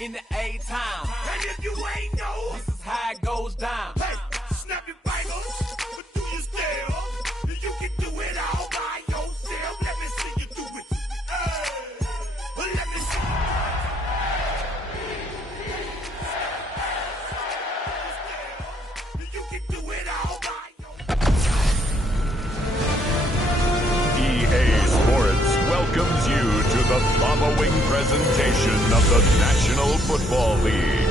in the A-Town. And if you ain't know, this is how it goes down. Hey, snap your fingers, but do you still? You can do it all by yourself. Let me see you do it. Let me see. You can do it all by yourself. EA Sports welcomes you to the following presentation of the National Football League.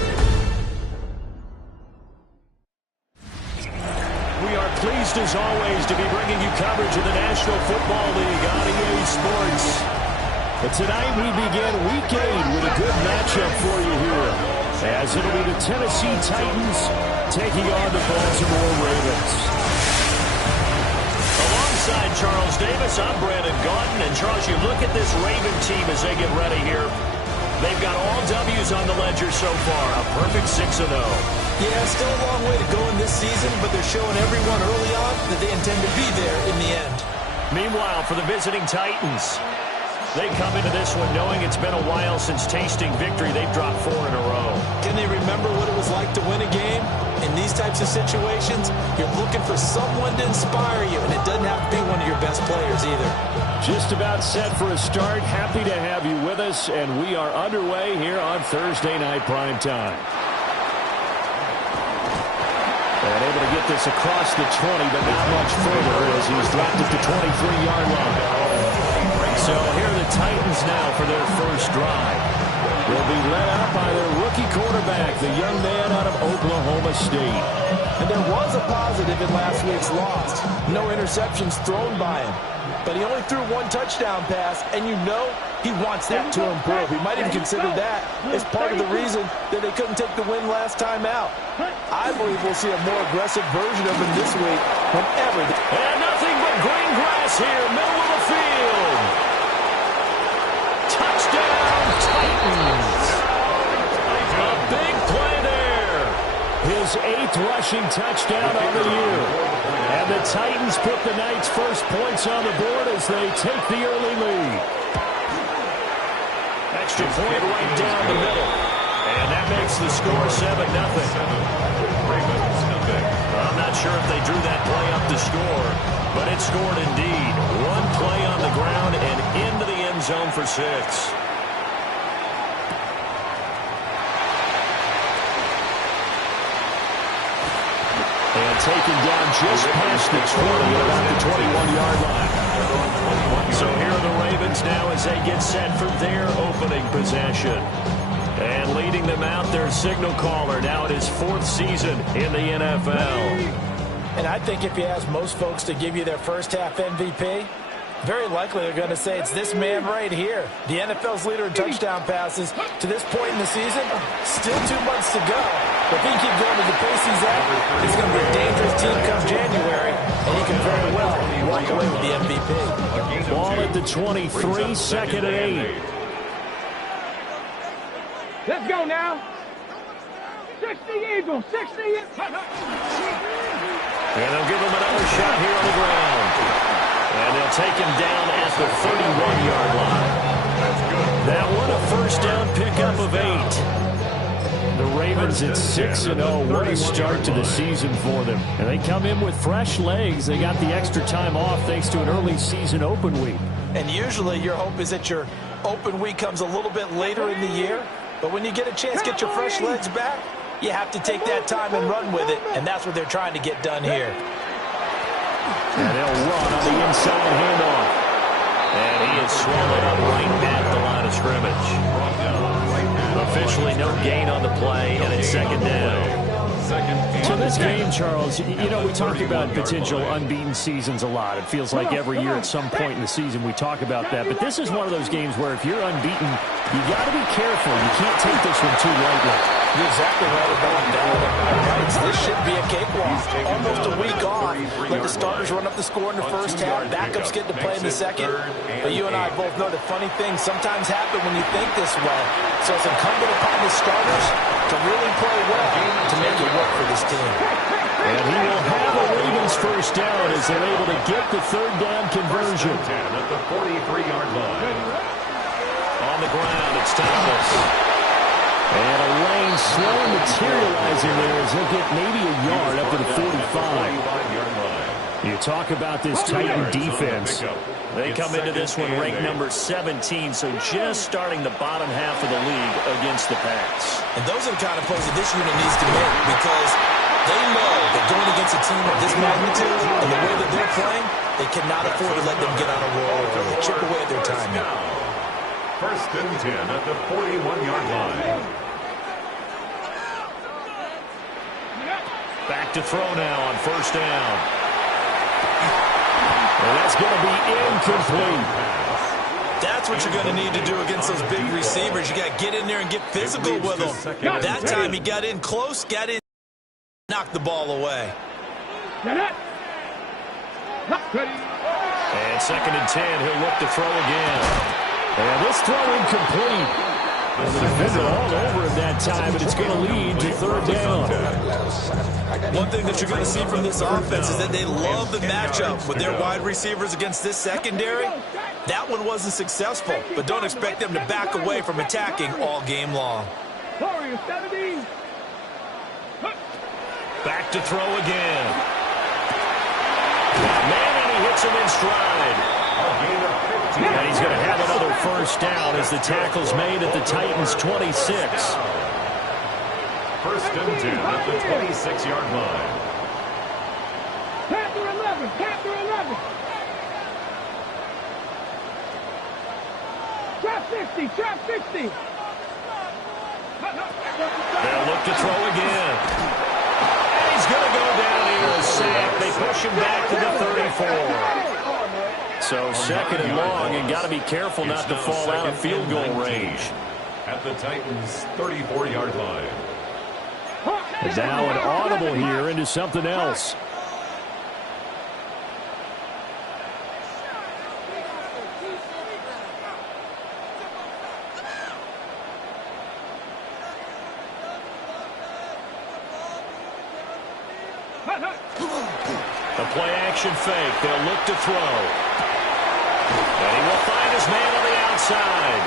We are pleased as always to be bringing you coverage of the National Football League on EA Sports. But tonight we begin Week 8 with a good matchup for you here, as it'll be the Tennessee Titans taking on the Baltimore Ravens. Alongside Charles Davis, I'm Brandon Gaudin. And Charles, you look at this Raven team as they get ready here. They've got all W's on the ledger so far, a perfect 6-0. Yeah, still a long way to go in this season, but they're showing everyone early on that they intend to be there in the end. Meanwhile, for the visiting Titans, they come into this one knowing it's been a while since tasting victory. They've dropped 4 in a row. Can they remember what it was like to win a game? In these types of situations, you're looking for someone to inspire you, and it doesn't have to be one of your best players either. Just about set for a start. Happy to have you with us, and we are underway here on Thursday Night Primetime. And able to get this across the 20, but not much further as he's dropped it to 23-yard line. So here are the Titans now for their first drive. They'll be led out by their rookie quarterback, the young man out of Oklahoma State. And there was a positive in last week's loss. No interceptions thrown by him. But he only threw 1 touchdown pass, and you know he wants that to improve. He might even consider that as part of the reason that they couldn't take the win last time out. I believe we'll see a more aggressive version of him this week whenever. And nothing but green grass here, middle of the field. Touchdown, Titans. A big play there. His 8th rushing touchdown of the year. And the Titans put the night's first points on the board as they take the early lead. Extra point right down the middle. And that makes the score 7-0. I'm not sure if they drew that play up to score, but it scored indeed. 1 play on the ground and into the end zone for 6. And taken down just past the 20 at about the 21-yard line. So here are the Ravens now as they get set for their opening possession. And leading them out, their signal caller now at his 4th season in the NFL. And I think if you ask most folks to give you their first half MVP, very likely they're going to say it's this man right here. The NFL's leader in touchdown passes to this point in the season. Still 2 months to go. But if he can keep going at the pace he's at, it's going to be a dangerous team come January. And he can very well walk away with the MVP. Ball at the 23, 2nd and 8. Let's go now. 60 Eagles, 60 Eagles. And they'll give him another shot here on the ground. And they'll take him down at the 31-yard line. That one a first down pickup of 8. The Ravens at 6-0. What a start to the season for them. And they come in with fresh legs. They got the extra time off thanks to an early season open week. And usually your hope is that your open week comes a little bit later in the year. But when you get a chance to get your fresh legs back, you have to take that time and run with it. And that's what they're trying to get done here. And they'll run on the inside handoff. And he is swallowed up right at the line of scrimmage. Officially no gain on the play, and it's 2nd down. So this game, Charles, you know, we talk about potential unbeaten seasons a lot. It feels like every year at some point in the season we talk about that. But this is one of those games where if you're unbeaten, you got to be careful. You can't take this one too lightly. You're exactly right about that. This should be a cakewalk. Almost a week off. Let the starters run up the score in the first half. Backups get to play in the second. But you and I both know that funny things sometimes happen when you think this way. So it's incumbent upon the starters to really play well to make it work for this team. And he will have a Ravens first down as they're able to get the 3rd down conversion. At the 43-yard line. On the ground, it's Thomas. And a lane slow materializing there as he'll get maybe a yard up to the 45. You talk about this Titan defense. They come into this one ranked number 17, so just starting the bottom half of the league against the pass. And those are the kind of plays that this unit needs to make because they know that going against a team of this magnitude and the way that they're playing, they cannot afford to let them get on a roll or chip away at their timing. First and 10 at the 41-yard line. Back to throw now on first down. And that's going to be incomplete. That's what you're going to need to do against those big receivers. You got to get in there and get physical with them. That time he got in close, got in, knocked the ball away. And second and 10, he'll look to throw again. And this throw incomplete. And the defender all over him that time, and it's going to lead to third down. One thing that you're going to see from this offense is that they love the matchup with their wide receivers against this secondary. That one wasn't successful, but don't expect them to back away from attacking all game long. Back to throw again. Man, and he hits him in stride. And he's going to have another first down as the tackle's made at the Titans' 26. First and 10 at the 26-yard line. Panther 11, Panther 11. Trap 60, trap 60. They'll look to throw again. And he's going to go down here, a sack. They push him back to the 34. So second and long, and got to be careful not to fall out of field goal range. At the Titans' 34-yard line. And now an audible here into something else. The play action fake. They'll look to throw. And he will find his man on the outside.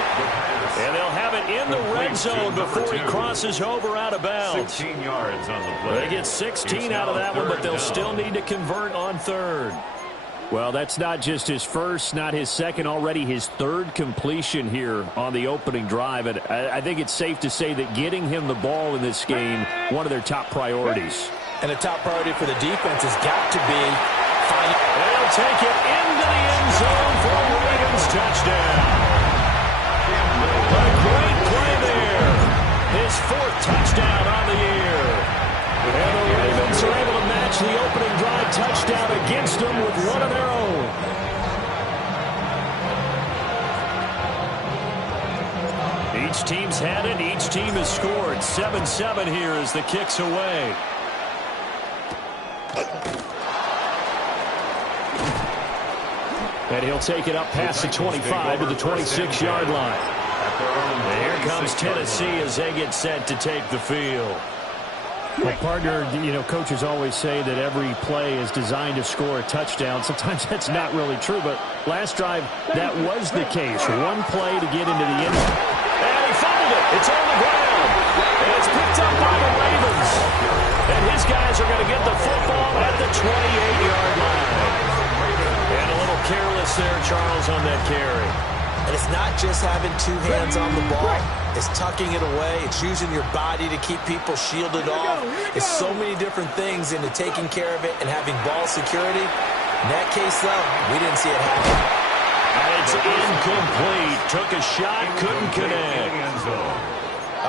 And they'll have it in the red zone before he crosses over out of bounds. 16 yards on the play. They get 16 out of that one, but they'll still need to convert on third. Well, that's not just his first, not his second, already his third completion here on the opening drive. And I think it's safe to say that getting him the ball in this game, one of their top priorities. And a top priority for the defense has got to be finding. They'll take it into the end zone for a Ravens touchdown. A great play there. His fourth touchdown on the year. And the Ravens are able to match the opening drive touchdown against them with one of their own. Each team's had it. Each team has scored. 7-7 here as the kick's away. And he'll take it up past the 25 to the 26-yard line. And here comes Tennessee as they get set to take the field. Well, partner, coaches always say that every play is designed to score a touchdown. Sometimes that's not really true, but last drive, that was the case. One play to get into the end zone. And he fumbled it. It's on the ground. And it's picked up by the Ravens. And his guys are going to get the football at the 28-yard line. And a little careless there, Charles, on that carry. And it's not just having two hands on the ball. It's tucking it away. It's using your body to keep people shielded off. It's so many different things into taking care of it and having ball security. In that case, though, we didn't see it happen. And it's incomplete. Took a shot, couldn't connect.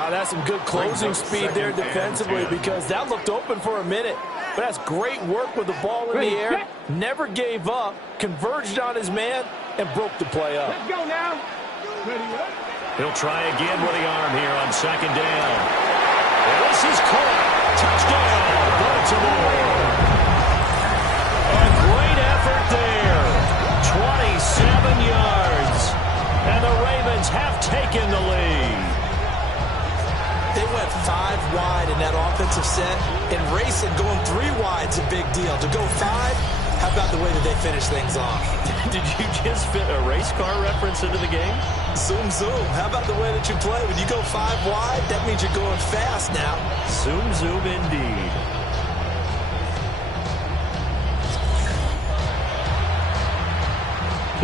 That's some good closing speed there defensively because that looked open for a minute. But that's great work with the ball in the air. Never gave up, converged on his man, and broke the play up. Let's go now. He'll try again with the arm here on second down. And this is caught. Touchdown, Baltimore. A great effort there. 27 yards. And the Ravens have taken the lead. They went 5 wide in that offensive set, and racing going 3 wide's a big deal. To go 5, How about the way that they finish things off? Did you just fit a race car reference into the game? Zoom, zoom. How about the way that you play? When you go 5 wide, that means you're going fast now. Zoom, zoom indeed.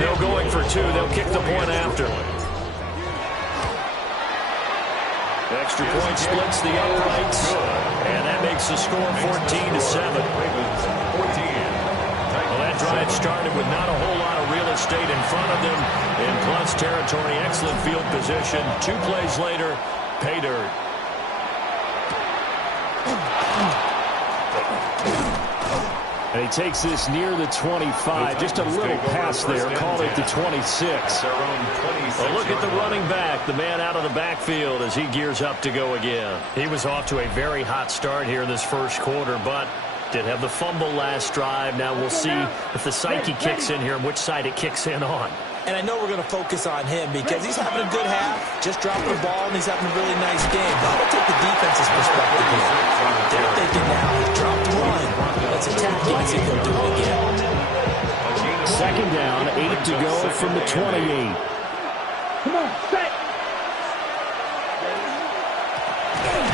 No going for 2. They'll kick the point after. Extra point splits the uprights, and that makes the score 14-7. Well, that drive started with not a whole lot of real estate in front of them. In plus territory, excellent field position. 2 plays later, pay dirt. And he takes this near the 25. Just a little pass there. Call it the 26. Well, look at the running back, the man out of the backfield as he gears up to go again. He was off to a very hot start here in this first quarter, but did have the fumble last drive. Now we'll see if the psyche kicks in here and which side it kicks in on. And I know we're going to focus on him because he's having a good half, just dropped the ball, and he's having a really nice game. But I'm going to take the defense's perspective here. They're thinking now, he dropped 1. Let's attack him and see if he'll do it again. Second down, 8 to go from the 28. Come on, set.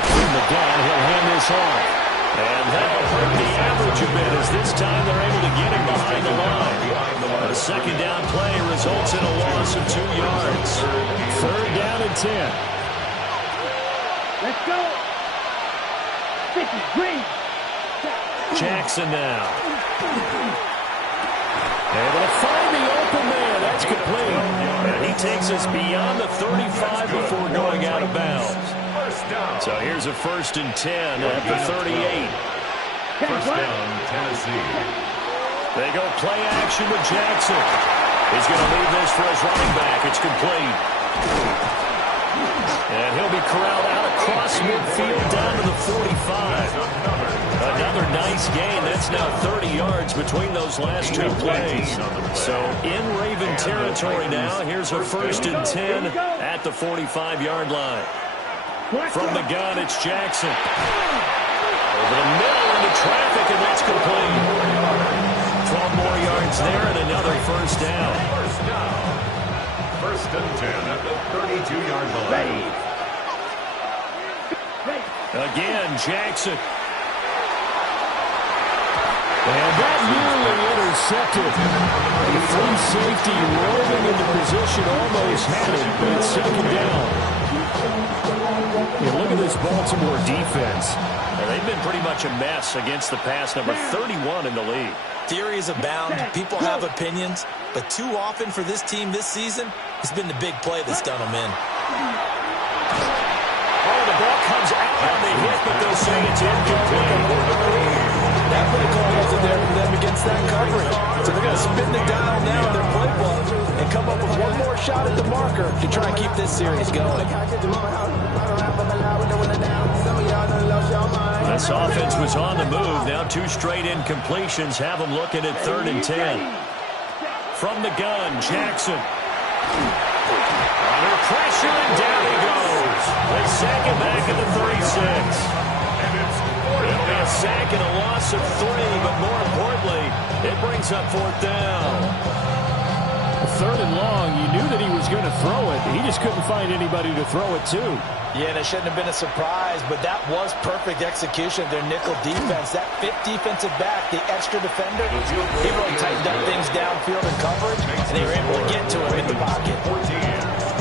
From the gun, he'll hand this off. And that'll hurt the average a bit as this time they're able to get him behind the line. A second down play results in a loss of 2 yards. Third down and 10. Let's go. Sticky, green. Jackson now. Able to find the open man. That's complete. And he takes us beyond the 35 before going out of bounds. So here's a 1st and 10 at the 38. First down, Tennessee. They go play action with Jackson. He's going to leave this for his running back. It's complete. And he'll be corralled out across midfield down to the 45. Another nice gain. That's now 30 yards between those last 2 plays. So in Raven territory now. Here's a 1st and 10 at the 45-yard line. From the gun, it's Jackson. Over the middle into traffic, and that's complete. 12 more yards there and another 1st down. 1st and 10 at the 32-yard line. Again, Jackson. And that nearly intercepted. The free safety rolling into position, almost had it, but it's 2nd down. Yeah, look at this Baltimore defense. They've been pretty much a mess against the pass, number 31 in the league. Theories abound. People have opinions. But too often for this team this season, it's been the big play that's done them in. Oh, the ball comes out on the hit, but they'll say it's incomplete. That play call wasn't there for them against that coverage. So they're going to spin the dial now in their playbook and come up with one more shot at the marker to try and keep this series going. This offense was on the move. Now 2 straight incompletions have them looking at 3rd and 10. From the gun, Jackson. Under pressure, and down he goes. They sack him back at the 36. It'll be a sack and a loss of 3, but more importantly, it brings up 4th down. 3rd and long, you knew that he was going to throw it. He just couldn't find anybody to throw it to. Yeah, and it shouldn't have been a surprise, but that was perfect execution of their nickel defense. That 5th defensive back, the extra defender, he really tightened up things downfield in coverage, and they were able to get to him in the pocket.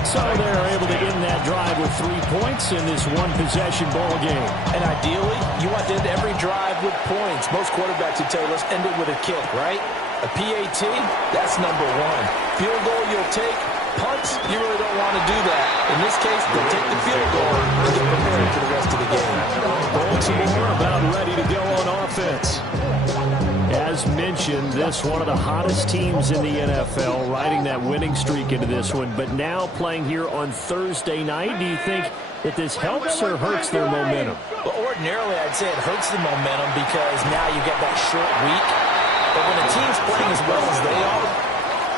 So they're able to end that drive with 3 points in this one-possession ball game. And ideally, you want to end every drive with points. Most quarterbacks would tell you, let's end it with a kick, right? A PAT, that's number 1. Field goal you'll take. Punts, you really don't want to do that. In this case, they'll take the field goal and get prepared for the rest of the game. Baltimore about ready to go on offense. As mentioned, this one of the hottest teams in the NFL, riding that winning streak into this one, but now playing here on Thursday night. Do you think that this helps or hurts their momentum? Well, ordinarily, I'd say it hurts the momentum because now you get that short week. But when a team's playing as well as they are,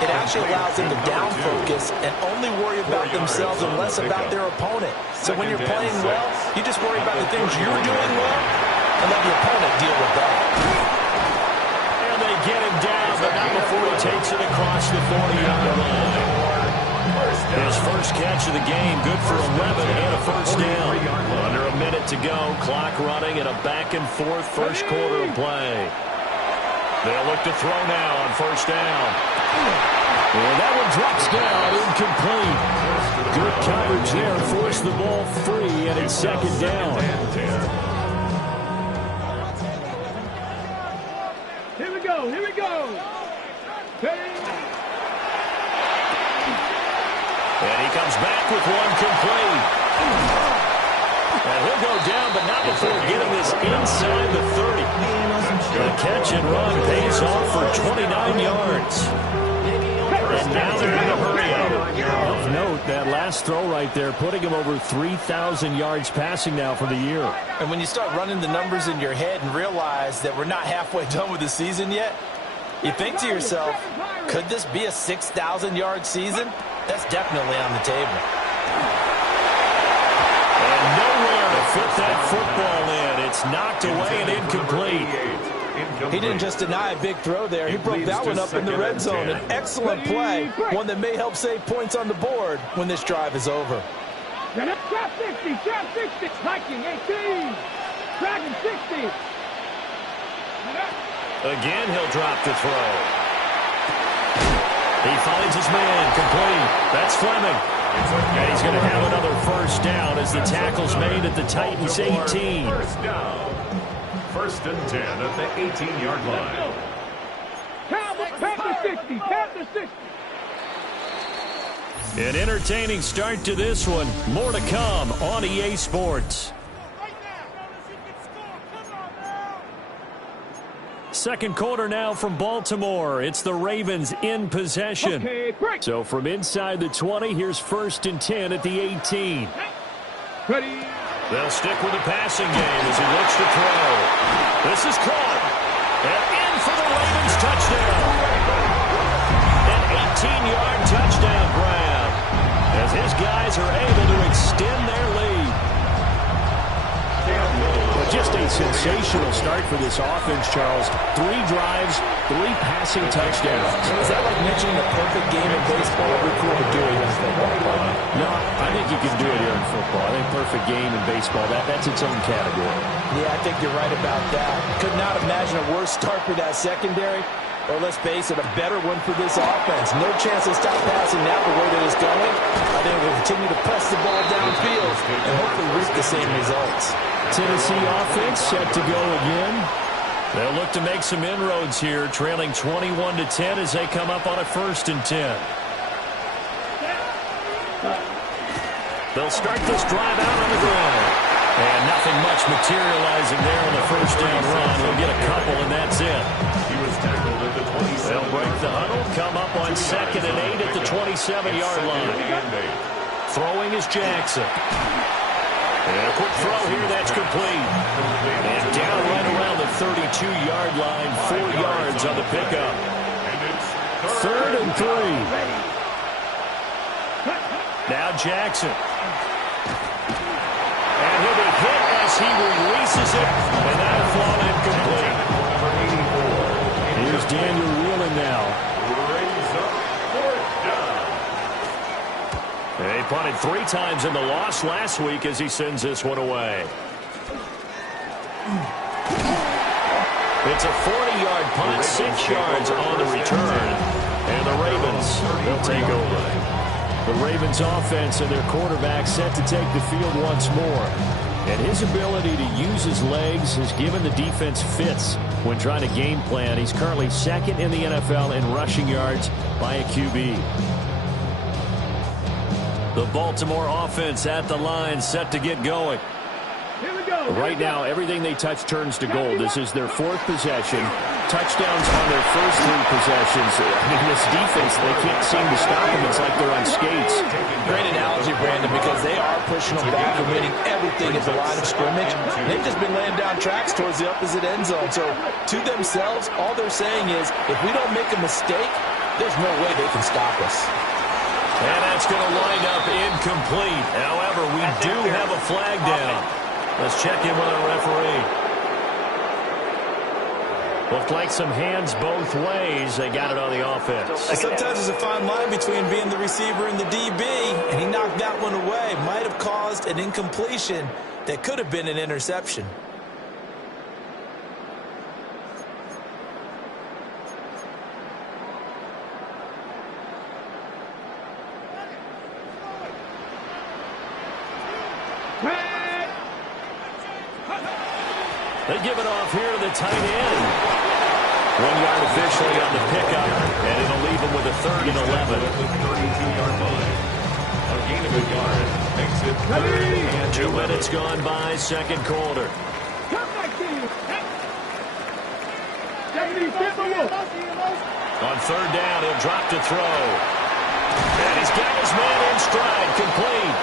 it actually allows them to down focus and only worry about themselves and less about their opponent. So when you're playing well, you just worry about the things you're doing well and let the opponent deal with that. And they get him down, but not before he takes it across the 40-yard line. His first catch of the game, good for 11 and a first down. Under a minute to go, clock running in a back-and-forth first quarter of play. They'll look to throw now on first down. And that one drops down, incomplete. Good coverage there, forced the ball free, and it's second down. Here we go, here we go. And he comes back with one complete. And he'll go down, but not before getting this inside the 30. The catch and run pays off for 29 yards. And now they're in a hurry up. Of note, that last throw right there, putting him over 3,000 yards passing now for the year. And when you start running the numbers in your head and realize that we're not halfway done with the season yet, you think to yourself, could this be a 6,000-yard season? That's definitely on the table. And nowhere to fit that football in. It's knocked away and incomplete. He didn't just deny a big throw there. He broke that one up in the red zone. An excellent play, one that may help save points on the board when this drive is over. Trap 60, trap 60. Viking 18. Dragon 60. Again, he'll drop the throw. He finds his man, complete. That's Fleming. And he's going to have another first down as the tackle's made at the Titans' 18. First down. First and 10 at the 18-yard line. Panther 60, Panther 60. An entertaining start to this one. More to come on EA Sports. Second quarter now from Baltimore. It's the Ravens in possession. So from inside the 20, here's first and 10 at the 18. Ready. They'll stick with the passing game as he looks to throw. This is caught. And in for the Ravens touchdown. An 18-yard touchdown grab as his guys are able to extend their lead. But just a sensational start for this offense, Charles. 3 drives, 3 passing touchdowns. Is that like mentioning a perfect game in baseball? Every quarter doing in football? No, I think you can do it here in football. I think perfect game in baseball, that's its own category. Yeah, I think you're right about that. Could not imagine a worse start for that secondary, or let's face it, a better one for this offense. No chance to stop passing now the way that it's going. I think we'll continue to press the ball downfield and hopefully reach the same results. Tennessee offense set to go again. They'll look to make some inroads here, trailing 21-10 as they come up on a first and 10. They'll start this drive out on the ground. And nothing much materializing there on the first down run. He'll get a couple, and that's it. He was tackled at the 27. They'll break the huddle, come up on second and 8 at the 27-yard line. Throwing is Jackson. And a quick throw here, that's complete. And down right around the 32-yard line, 4 yards on the pickup. Third and 3. Now Jackson. And he'll be hit as he releases it, and that'll fall incomplete. Here's Daniel Whelan now. He punted 3 times in the loss last week as he sends this one away. It's a 40-yard punt, 6 yards on the return. And the Ravens will take over. The Ravens offense and their quarterback set to take the field once more. And his ability to use his legs has given the defense fits when trying to game plan. He's currently second in the NFL in rushing yards by a QB. The Baltimore offense at the line, set to get going. Here we go. Right now, everything they touch turns to gold. This is their 4th possession. Touchdowns on their first 3 possessions. I mean, this defense, they can't seem to stop them. It's like they're on skates. Great analogy, Brandon, because they are pushing them back and winning everything at the line of scrimmage. They've just been laying down tracks towards the opposite end zone. So, to themselves, all they're saying is, if we don't make a mistake, there's no way they can stop us. And that's going to wind up incomplete. However, we do have a flag down. Let's check in with our referee. Looked like some hands both ways. They got it on the offense. Sometimes there's a fine line between being the receiver and the DB, and he knocked that one away. Might have caused an incompletion that could have been an interception. They give it off here to the tight end. 1 yard officially on the pickup, and it'll leave them with a 3rd and 11. 32-yard line. A gain of a yard makes it 3rd and 2 minutes gone by, second quarter. On 3rd down, he'll drop to throw. And he's got his man in stride, complete.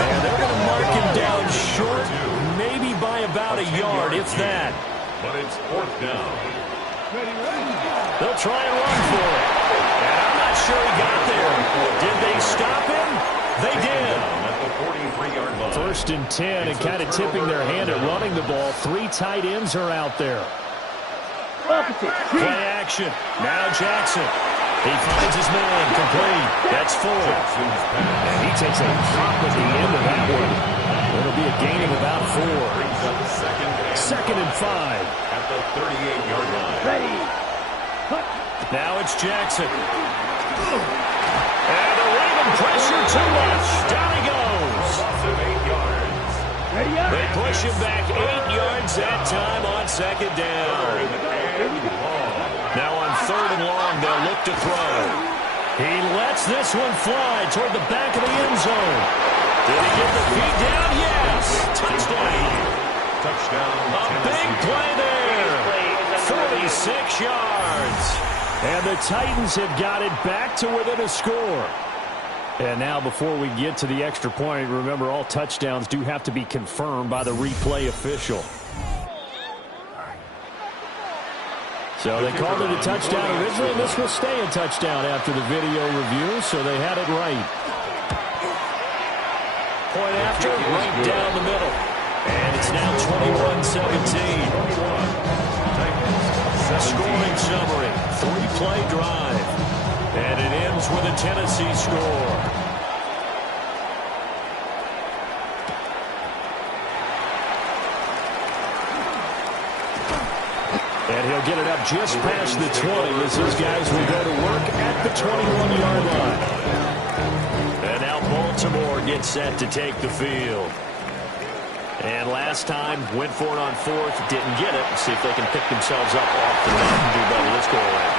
And they're going to mark him down short, maybe by about a yard, if that. But it's 4th down. They'll try and run for it. And I'm not sure he got there. Did they stop him? They did. At the 43-yard line. 1st and 10, and kind of tipping their hand at running the ball. 3 tight ends are out there. Play action. Now Jackson. He finds his man, complete. That's 4. And he takes a pop at the end of that one. It'll be a gain of about 4. 2nd and 5. At the 38-yard line. Now it's Jackson. And the Raven pressure too much. Down he goes. Loss of 8 yards. They push him back 8 yards that time on 2nd down. Now on 3rd and long, they'll look to throw. He lets this one fly toward the back of the end zone. Did he get the feet down? Yes. Touchdown. A big play there. 46 yards. And the Titans have got it back to within a score. And now before we get to the extra point, remember all touchdowns do have to be confirmed by the replay official. So they called it a touchdown originally, and this will stay a touchdown after the video review, so they had it right. Point after, right down the middle. And it's now 21-17. Scoring summary, 3-play drive. And it ends with a Tennessee score. And he'll get it up just past the 20 as those guys will go to work at the 21-yard line. And now Baltimore gets set to take the field. And last time, went for it on 4th, didn't get it. See if they can pick themselves up off the mat and do better this go around.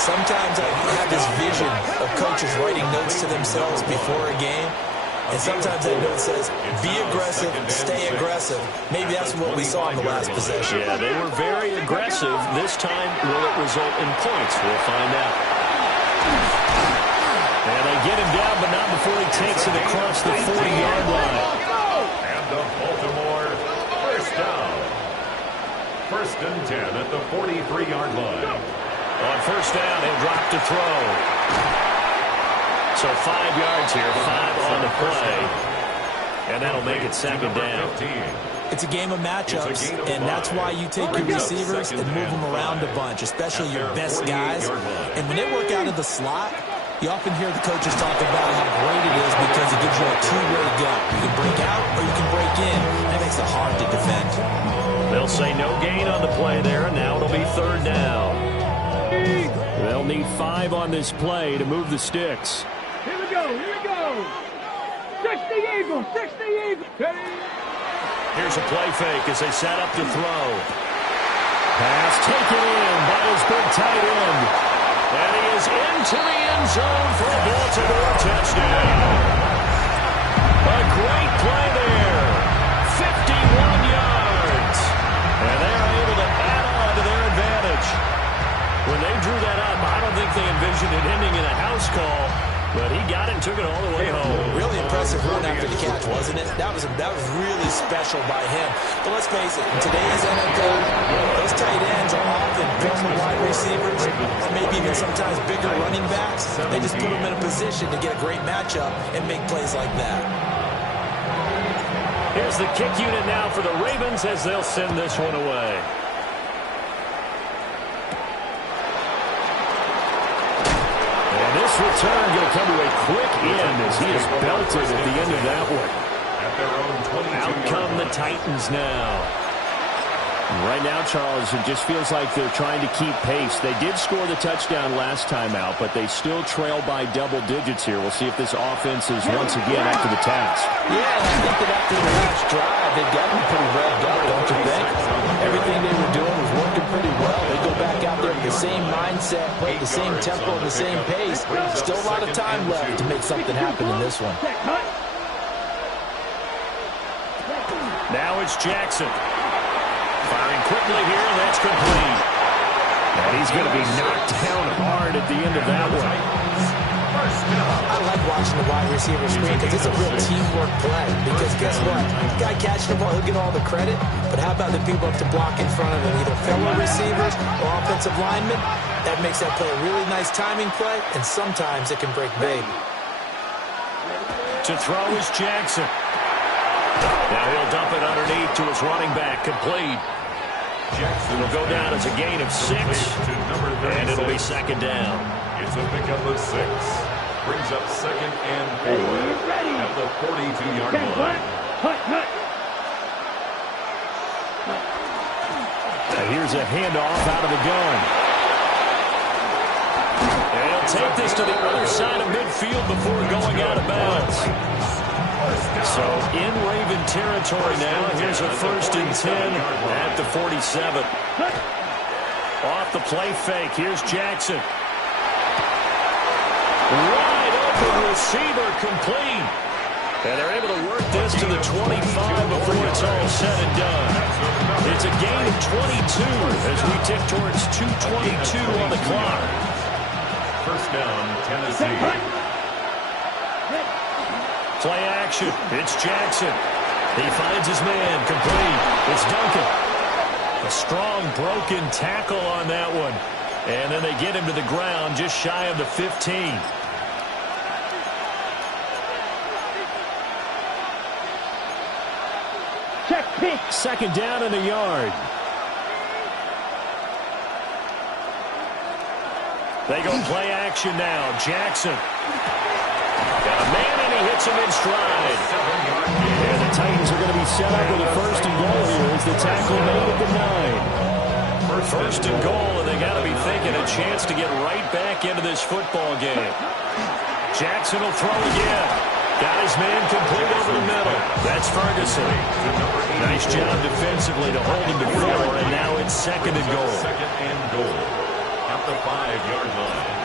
Sometimes I have this vision of coaches writing notes to themselves before a game. And sometimes that note says, be aggressive, stay aggressive. Maybe that's what we saw in the last possession. Yeah, they were very aggressive. This time, will it result in points? We'll find out. And they get him down, but not before he takes it across the 40-yard line. And the Baltimore 1st down. 1st and 10 at the 43-yard line. On 1st down, he'll drop to throw. So 5 yards here, 5 on the play. And that'll make it 2nd down. It's a game of matchups, and that's why you take your receivers and move them around a bunch, especially your best guys. And when they work out of the slot, you often hear the coaches talk about how great it is because it gives you a two-way go. You can break out or you can break in. That makes it hard to defend. They'll say no gain on the play there, and now it'll be 3rd down. They'll need 5 on this play to move the sticks. Here we go, here we go. 60 Eagles, 60 Eagles. Here's a play fake as they set up to throw. Pass taken in by his big tight end. And he is into the end zone for a Baltimore touchdown. A great play there. 51 yards. And they are able to add on to their advantage. When they drew that up, I don't think they envisioned it ending in a house call. But he got it and took it all the way home. Really impressive run after the catch, wasn't it? That was really special by him. But let's face it, in today's NFL, those tight ends are often former wide receivers, or maybe even sometimes bigger running backs. They just put them in a position to get a great matchup and make plays like that. Here's the kick unit now for the Ravens as they'll send this one away. return going to come to a quick end as he is belted at the end of that one. At their own 22. Out come the Titans now. Right now, Charles, it just feels like they're trying to keep pace. They did score the touchdown last time out, but they still trail by double digits here. We'll see if this offense is once again up to the task. Yeah, and I think that after the last drive, they've gotten pretty revved up, don't you think? Everything they were doing was working pretty well. They go back out there with the same mindset, play the same tempo, the same pace. Still a lot of time left to make something happen in this one. Now it's Jackson. Firing quickly here, and that's complete. And he's going to be knocked down hard at the end of that one. I like watching the wide receiver screen because it's a real teamwork play. Because guess what? The guy catching the ball, he'll get all the credit. But how about the people up to block in front of him, either fellow receivers or offensive linemen? That makes that play a really nice timing play, and sometimes it can break big. To throw is Jackson. Now he'll dump it underneath to his running back, complete. Jackson will go down as a gain of 6, and it'll be second down. It's a pickup of 6. Brings up 2nd and 4 at the 42-yard line. And here's a handoff out of the gun. And he'll take this to the other side of midfield before going out of bounds. So in Raven territory now. Here's a 1st and 10 at the 47. Off the play fake. Here's Jackson. Wide open receiver, complete. And they're able to work this to the 25 before it's all said and done. It's a gain of 22 as we tick towards 2:22 on the clock. First down, Tennessee. Play action. It's Jackson. He finds his man. Complete. It's Duncan. A strong broken tackle on that one. And then they get him to the ground just shy of the 15. Check pitch. Second down in the yard. They go play action now. Jackson. Got a man, and he hits him in stride. And the Titans are going to be set up with a 1st and goal here as the tackle made at the 9. First and goal, and they got to be thinking a chance to get right back into this football game. Jackson will throw again. Got his man complete over the middle. That's Ferguson. Nice job defensively to hold him to 4, and now it's 2nd and goal. 2nd and goal at the 5-yard line.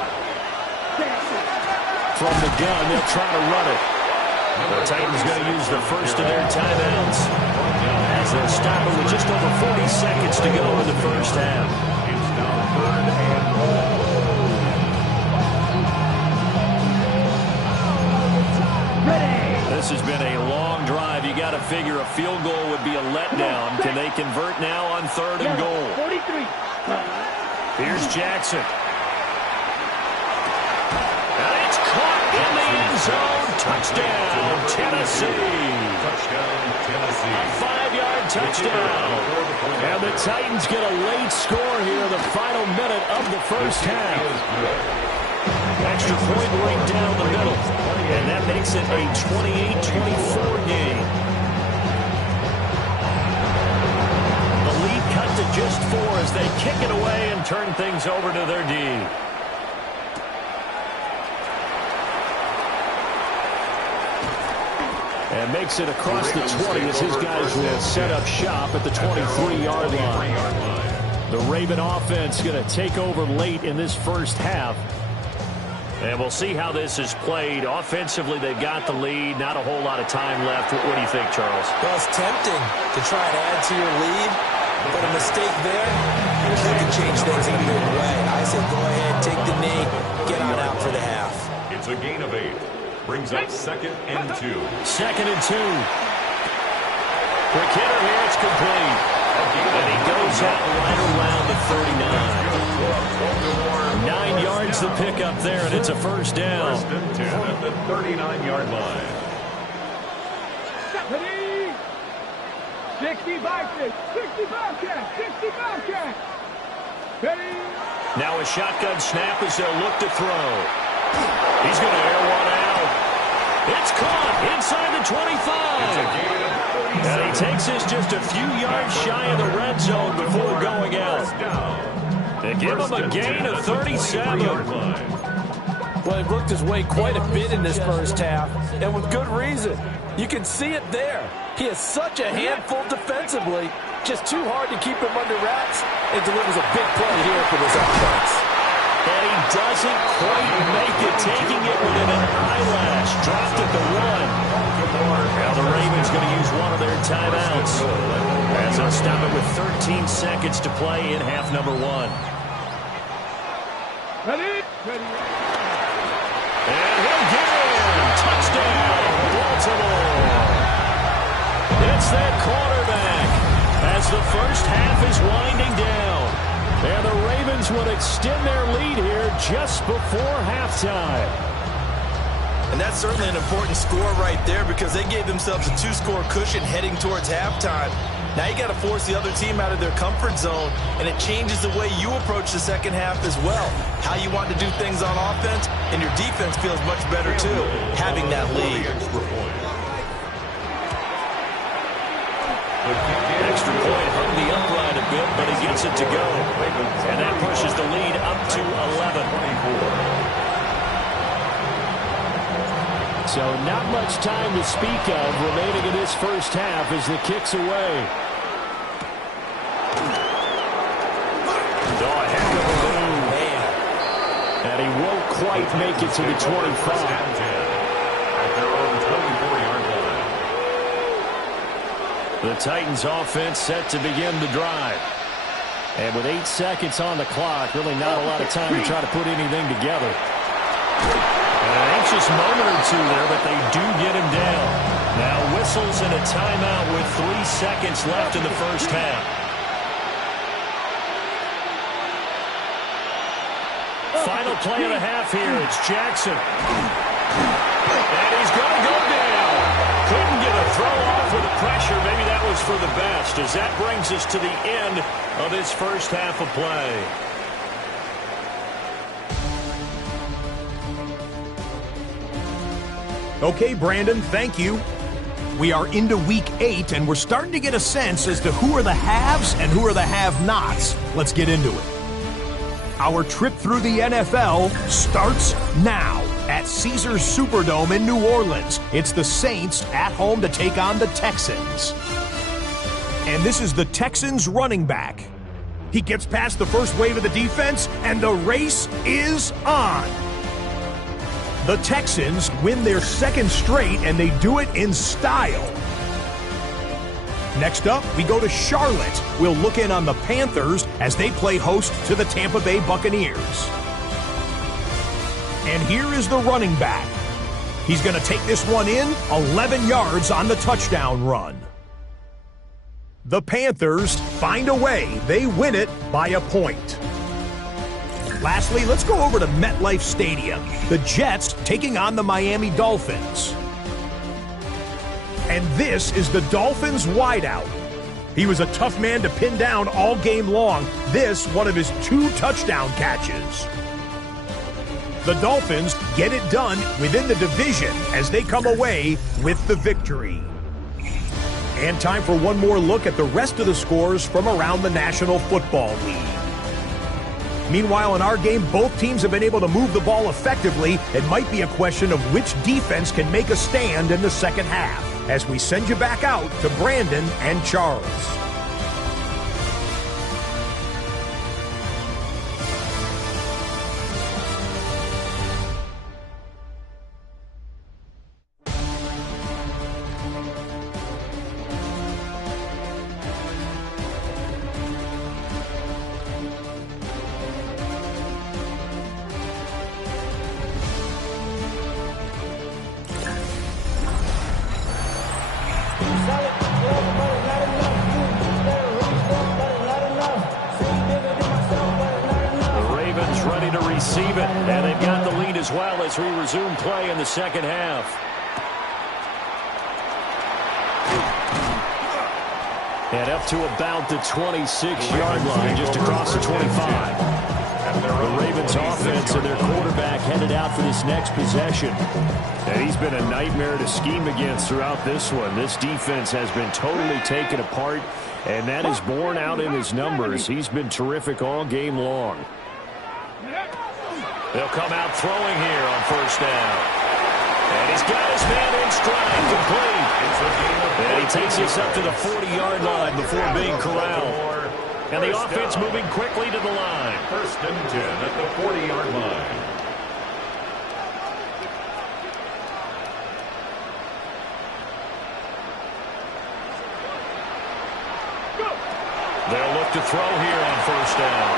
From the gun, they'll try to run it. The Titans going to use the first of their timeouts as they'll stop it with just over 40 seconds to go in the first half. It's now 3rd and goal. Ready. This has been a long drive. You got to figure a field goal would be a letdown. Can they convert now on 3rd and goal? 43. Here's Jackson. In the end zone, touchdown, Tennessee. Touchdown, Tennessee. A 5-yard touchdown. And the Titans get a late score here in the final minute of the first half. Extra point right down the middle. And that makes it a 28-24 game. The lead cut to just 4 as they kick it away and turn things over to their D. And makes it across the 20 as his guys will set up shop at the 23-yard line. The Raven offense going to take over late in this first half. And we'll see how this is played. Offensively, they've got the lead. Not a whole lot of time left. What do you think, Charles? Well, it's tempting to try and add to your lead, but a mistake there, that can change things in a big way. I say go ahead, take the knee, get on out for the half. It's a gain of 8. Brings up 2nd and 2. 2nd and 2. Quick hitter here. It's complete. And he goes out right around the 39. 9 yards to pick up there, and it's a first down. 1st and 10 at the 39-yard line. 65 catch. Ready. Now a shotgun snap as they'll look to throw. He's going to air one out. It's caught inside the 25. And he takes this just a few yards shy of the red zone before going out. They give him a gain of 37. Well, he worked his way quite a bit in this first half, and with good reason. You can see it there. He is such a handful defensively. Just too hard to keep him under wraps. It delivers a big play here for this offense. And he doesn't quite make it, taking it within an eyelash. Dropped at the 1. Now the Ravens going to use one of their timeouts, as they'll stop it with 13 seconds to play in half number 1. Ready? And he'll get in. Touchdown, Baltimore. It's their quarterback as the first half is winding down. And the Ravens would extend their lead here just before halftime. And that's certainly an important score right there because they gave themselves a 2-score cushion heading towards halftime. Now you got to force the other team out of their comfort zone, and it changes the way you approach the second half as well. How you want to do things on offense, and your defense feels much better too, having that lead. Extra point hung the upright a bit, but he gets it to go. And that pushes the lead up to 11. So not much time to speak of remaining in this first half as the kick's away. And he won't quite make it to the 25. The Titans offense set to begin the drive. And with 8 seconds on the clock, really not a lot of time to try to put anything together. An anxious moment or two there, but they do get him down. Now whistles and a timeout with 3 seconds left in the first half. Final play of the half here. It's Jackson. And he's going to go down. Couldn't get a throw off with the pressure. Maybe that was for the best, as that brings us to the end of this first half of play. Okay, Brandon, thank you. We are into week 8, and we're starting to get a sense as to who are the haves and who are the have-nots. Let's get into it. Our trip through the NFL starts now at Caesars Superdome in New Orleans. It's the Saints at home to take on the Texans. And this is the Texans running back. He gets past the first wave of the defense, and the race is on. The Texans win their second straight, and they do it in style. Next up, we go to Charlotte. We'll look in on the Panthers as they play host to the Tampa Bay Buccaneers. And here is the running back. He's going to take this one in, 11 yards on the touchdown run. The Panthers find a way. They win it by a point. Lastly, let's go over to MetLife Stadium. The Jets taking on the Miami Dolphins. And this is the Dolphins wideout. He was a tough man to pin down all game long. This, one of his 2 touchdown catches. The Dolphins get it done within the division as they come away with the victory. And time for one more look at the rest of the scores from around the National Football League. Meanwhile, in our game, both teams have been able to move the ball effectively. It might be a question of which defense can make a stand in the second half, as we send you back out to Brandon and Charles. As we resume play in the second half. And up to about the 26-yard line, just across the 25. The Ravens offense and their quarterback headed out for this next possession. And he's been a nightmare to scheme against throughout this one. This defense has been totally taken apart, and that is borne out in his numbers. He's been terrific all game long. They'll come out throwing here on first down. And he's got his man in stride, complete. And he takes us up to the 40-yard line before being corralled. And the offense moving quickly to the line. First and 10 at the 40-yard line. They'll look to throw here on first down.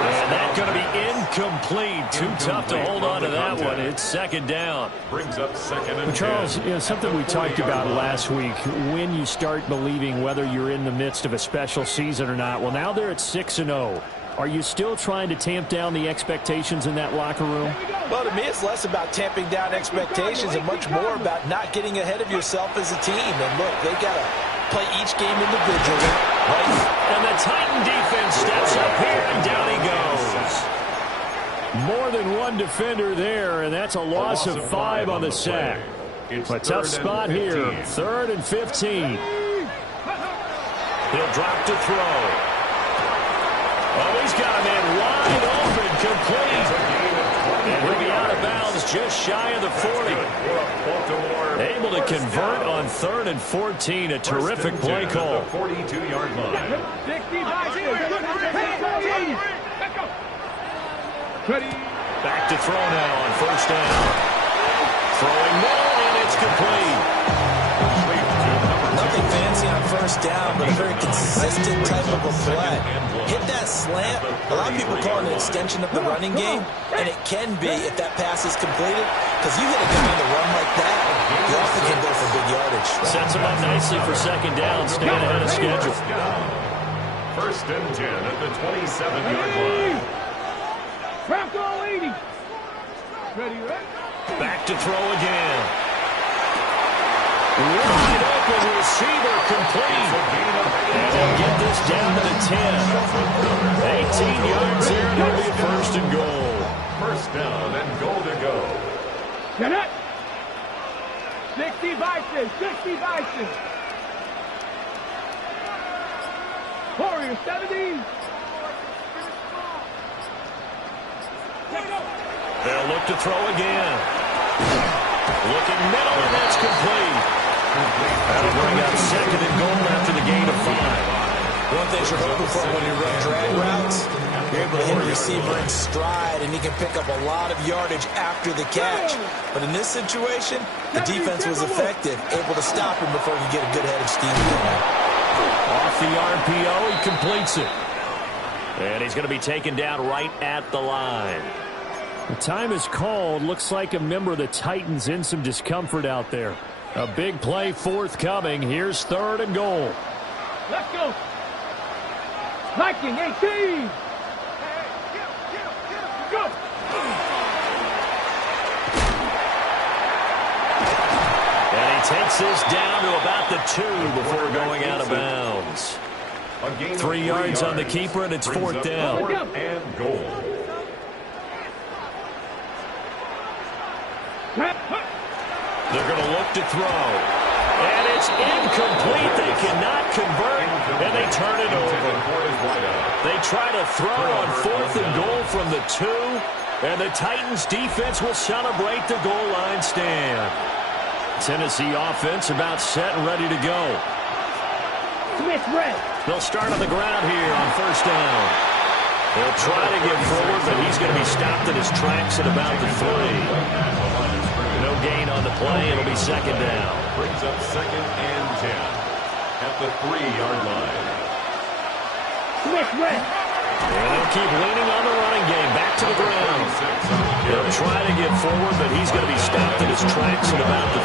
And that's going to be incomplete. Too tough to hold on to that one. It's second down. Brings up second and 10. Charles, something we talked about last week, when you start believing whether you're in the midst of a special season or not. Well, now they're at 6-0. Are you still trying to tamp down the expectations in that locker room? Well, to me, it's less about tamping down expectations and much more about not getting ahead of yourself as a team. And look, they got to play each game individually, right? And the Titan defense steps up here, and down he goes. More than one defender there, and that's a loss of 5 on the sack. A tough spot here, 3rd and 15. He'll drop to throw. Oh, he's got a man wide open, complete. And he'll be out of bounds just shy of the 40. Able to convert on 3rd and 14. A terrific play call. 42-yard line. Back to throw now on first down. Throwing middle, and it's complete. Nothing fancy on first down, but a very consistent type of a play. Hit that slant. A lot of people call it an extension of the running game, and it can be if that pass is completed, because you hit a guy on the run like that, you often can go for big yardage. Sets him up nicely for second down, staying ahead of schedule. First and 10 at the 27-yard line. Craft all 80. Ready, ready? Back to throw again. Wide open receiver, complete. And they'll get this down to the 10. 18 yards here, and it'll be first and goal. First down and goal to go. Get it. 60 Vices, 60 Vices. Warrior 70. They'll look to throw again. Looking middle, and that's complete. That'll bring up second and goal after the gain of 5. One thing you're hoping for when you run drag routes, you're able to hit a receiver in stride, and he can pick up a lot of yardage after the catch. But in this situation, the defense was effective, able to stop him before he could get a good head of steam going. Off the RPO, he completes it. And he's going to be taken down right at the line. The time is called. Looks like a member of the Titans in some discomfort out there. A big play forthcoming. Here's 3rd and goal. Let's go. Viking 18. Go. And he takes this down to about the 2 before going out of bounds. 3 yards on the keeper, and it's 4th down. 4th and goal. They're going to look to throw. And it's incomplete. They cannot convert, and they turn it over. They try to throw on 4th and goal from the 2, and the Titans defense will celebrate the goal line stand. Tennessee offense about set and ready to go. Smith red. They'll start on the ground here on first down. They'll try to get forward, but he's going to be stopped in his tracks at about the 3. No gain on the play. It'll be second down. Brings up second and 10 at the 3-yard line. Smith red. And they'll keep leaning on the running game. Back to the ground. They'll try to get forward, but he's going to be stopped in his tracks at about the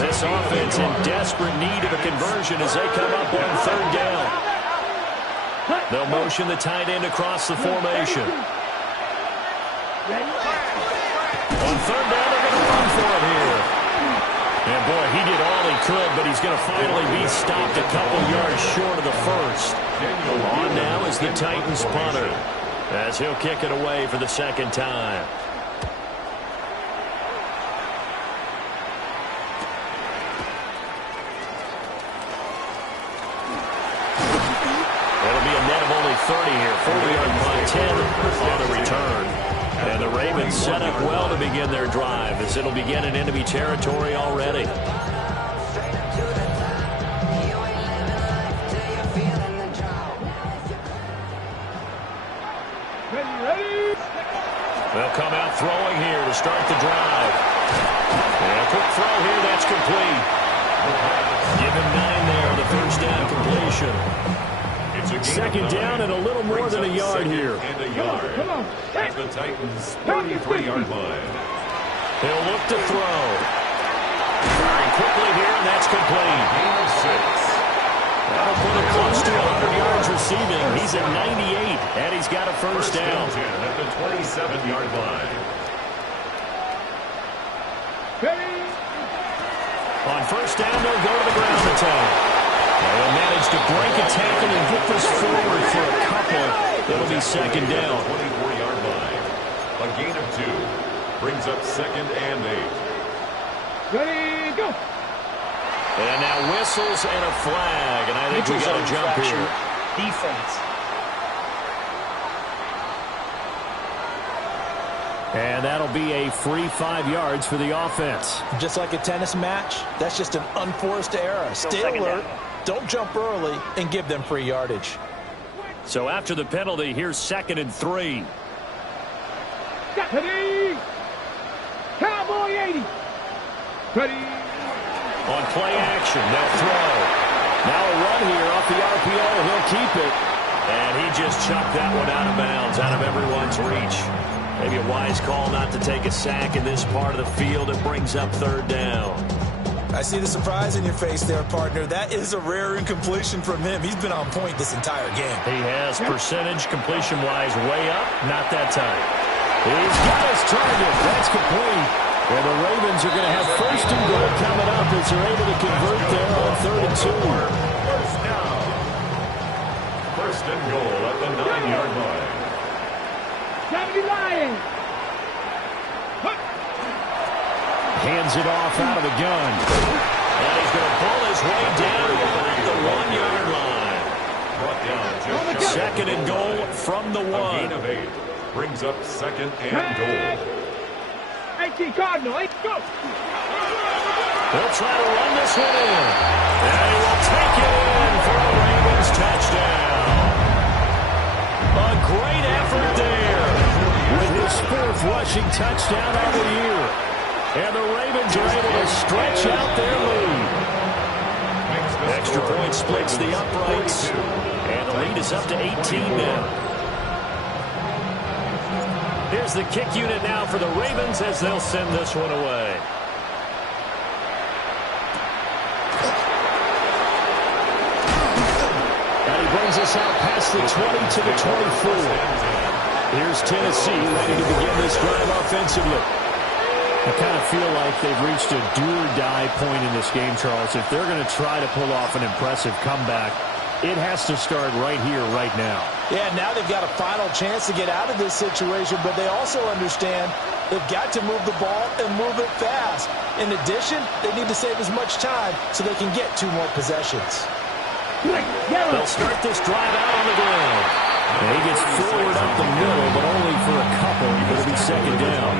3. This offense in desperate need of a conversion as they come up on 3rd down. They'll motion the tight end across the formation. On 3rd down, they're going to run for it here. And boy, he did all he could, but he's going to finally be stopped a couple yards short of the 1st. On now is the Titans punter. as he'll kick it away for the second time. It'll be a net of only 30 here. 40-yard punt, 10 on the return. And the Ravens set up well to begin their drive, as it'll begin in enemy territory already. They'll come out throwing here to start the drive. And a quick throw here, that's complete. Give him 9 there on the first down completion. Second down and a little more than a yard here. And a yard at the Titans' 33-yard line. He'll look to throw. Firing quickly here, and that's complete. Gain of 6. That'll put him close to 100 yards receiving. He's at 98, and he's got a first down. At the 27-yard line. On first down, they'll go to the ground attack. They'll manage to break a tackle and get this forward for a couple. It'll be second down. 24-yard line. A gain of 2 brings up second and 8. Ready, go. And now whistles and a flag, and I think we got a jump here. Defense. And that'll be a free 5 yards for the offense. Just like a tennis match, that's just an unforced error. Stay alert, don't jump early, and give them free yardage. So after the penalty, here's 2nd and 3. Ready. Cowboy 80. Ready. On play action, they'll throw. Now a run here off the RPO, he'll keep it. And he just chucked that one out of bounds, out of everyone's reach. Maybe a wise call not to take a sack in this part of the field. It brings up third down. I see the surprise in your face there, partner. That is a rare incompletion from him. He's been on point this entire game. He has percentage completion-wise way up, not that time. He's got his target. That's complete. And the Ravens are going to have first and goal coming up as they're able to convert there on 3rd and 2. First down. First and goal at the 9-yard line. 70 Lions. Hands it off out of the gun. And he's going to pull his way down at the 1-yard line. Brought down just 2nd and goal from the 1. A gain of 8 brings up 2nd and goal. 18 Cardinal, 8, go. They'll try to run this one in. And he will take it in for a Ravens touchdown. A great effort there with his 4th rushing touchdown of the year. And the Ravens are able to stretch out their lead. Extra point splits the uprights. And the lead is up to 18 now. Here's the kick unit now for the Ravens as they'll send this one away. And he brings us out past the 20 to the 24. Here's Tennessee ready to begin this drive offensively. I kind of feel like they've reached a do-or-die point in this game, Charles. If they're going to try to pull off an impressive comeback, it has to start right here, right now. Yeah, now they've got a final chance to get out of this situation, but they also understand they've got to move the ball and move it fast. In addition, they need to save as much time so they can get 2 more possessions. They'll start this drive out on the ground. And he gets forward up the middle, but only for a couple. It'll be second down.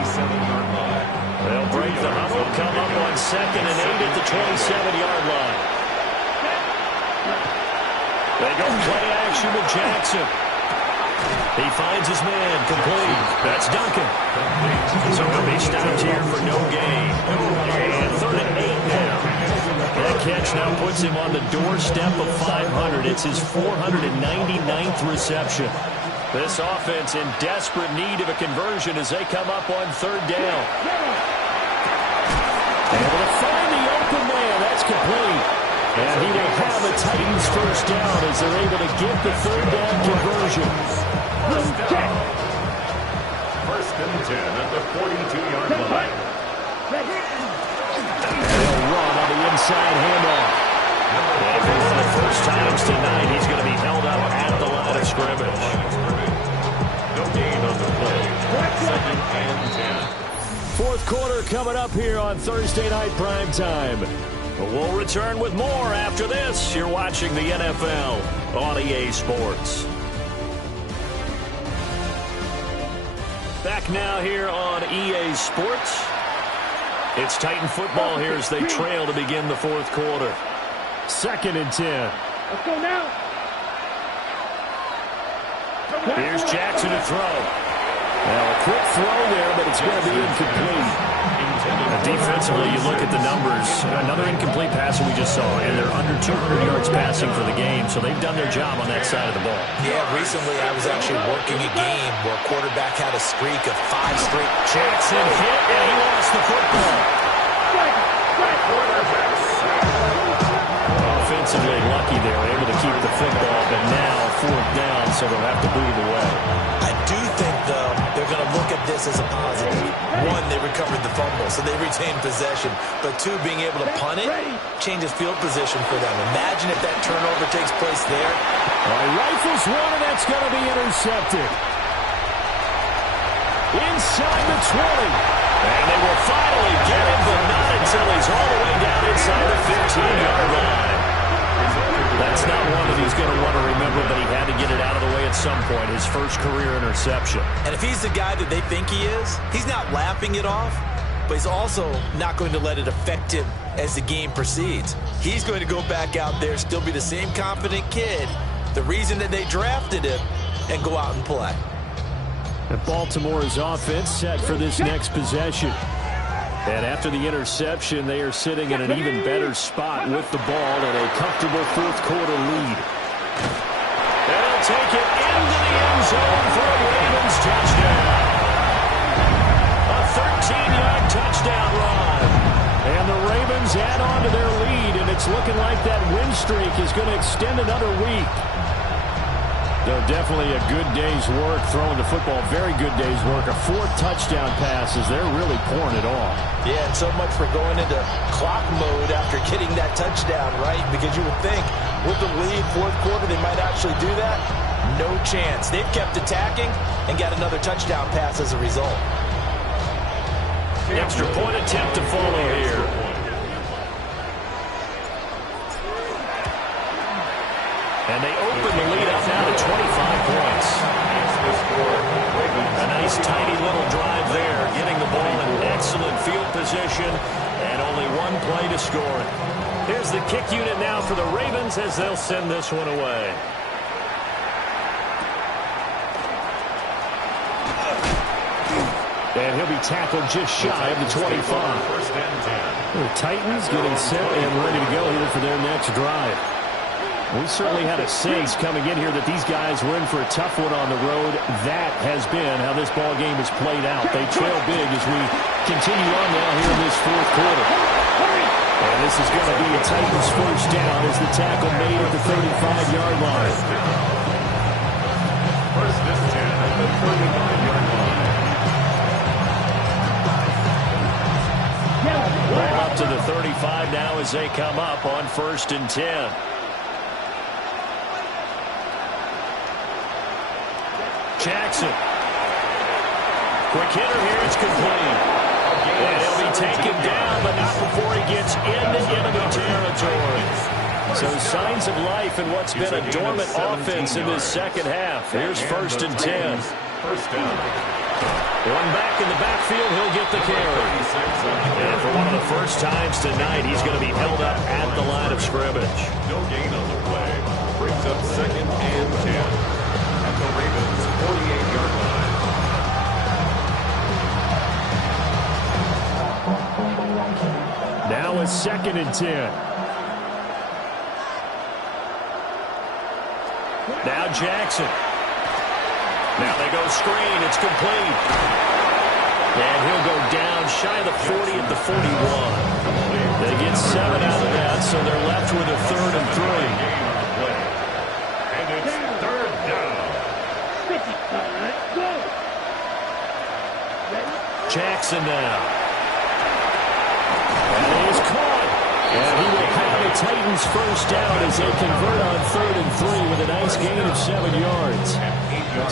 They'll break the huddle, come up on 2nd and 8 at the 27-yard line. They go play action with Jackson. He finds his man, complete. That's Duncan. So he'll be stopped here for no gain. And 3rd and 8 now. That catch now puts him on the doorstep of 500. It's his 499th reception. This offense in desperate need of a conversion as they come up on 3rd down. Able to find the open man. That's complete. And he will have the Titans first down as they're able to get the 3rd down conversion. First and 10 at the 42-yard line. They'll run on the inside handoff. And for one of the first times tonight, he's going to be held up at the line of scrimmage. Fourth quarter coming up here on Thursday Night Primetime. We'll return with more after this. You're watching the NFL on EA Sports. Back now here on EA Sports. It's Titan football here as they trail to begin the fourth quarter. 2nd and 10. Let's go now. Here's Jackson to throw. Now a quick throw there, but it's going to be incomplete. Defensively, you look at the numbers. Another incomplete pass that we just saw, and they're under 200 yards passing for the game, so they've done their job on that side of the ball. Yeah, recently I was actually working a game where a quarterback had a streak of 5 straight. Jackson hit, and he lost the football. Offensively lucky they were able to keep the football, but now 4th down, so they'll have to boot it away. I do think, though, they're going to look at this as a positive. 1, they recovered the fumble, so they retained possession. But 2, being able to punt it changes field position for them. Imagine if that turnover takes place there. Rifles one, and that's going to be intercepted. Inside the 20. And they will finally get him, but not until he's all the way down inside the 15-yard line. That's not one that he's going to want to remember, but he had to get it out of the way at some point, his first career interception. And if he's the guy that they think he is, he's not laughing it off, but he's also not going to let it affect him as the game proceeds. He's going to go back out there, still be the same confident kid, the reason that they drafted him, and go out and play. And Baltimore's offense set for this next possession. And after the interception, they are sitting in an even better spot with the ball and a comfortable fourth quarter lead. And they'll take it into the end zone for a Ravens touchdown. A 13-yard touchdown run. And the Ravens add on to their lead, and it's looking like that win streak is going to extend another week. So definitely a good day's work throwing the football. Very good day's work. A 4 touchdown passes. They're really pouring it on. Yeah, and so much for going into clock mode after getting that touchdown, right? Because you would think with the lead, fourth quarter, they might actually do that. No chance. They've kept attacking and got another touchdown pass as a result. Extra point attempt to follow here. And they open the lead up now to 25 points. A nice tiny little drive there, getting the ball in excellent field position, and only 1 play to score it. Here's the kick unit now for the Ravens as they'll send this one away. And he'll be tackled just shy of the 25. The Titans getting set and ready to go here for their next drive. We certainly had a sense coming in here that these guys were in for a tough one on the road. That has been how this ball game has played out. They trail big as we continue on now here in this fourth quarter. And this is going to be a Titans first down as the tackle made at the 35-yard line. First and 10 at the 35-yard line. Ball up to the 35 now as they come up on 1st and 10. Jackson. Quick hitter here. It's complete. And he'll be taken down, but not before he gets into enemy territory. So signs of life in what's been a dormant offense in this second half. Here's 1st and 10. First down. One back in the backfield, he'll get the carry. And for one of the first times tonight, he's going to be held up at the line of scrimmage. No gain on the play. Brings up 2nd and 10. At the Ravens' 48-yard line. Now a 2nd and 10. Now Jackson. Now they go screen. It's complete. And he'll go down shy of the 40 at the 41. They get 7 out of that, so they're left with a 3rd and 3. And it's 3rd down. Jackson now. And he is caught. And he will have the Titans first down as they convert on 3rd and 3 with a nice gain of 7 yards.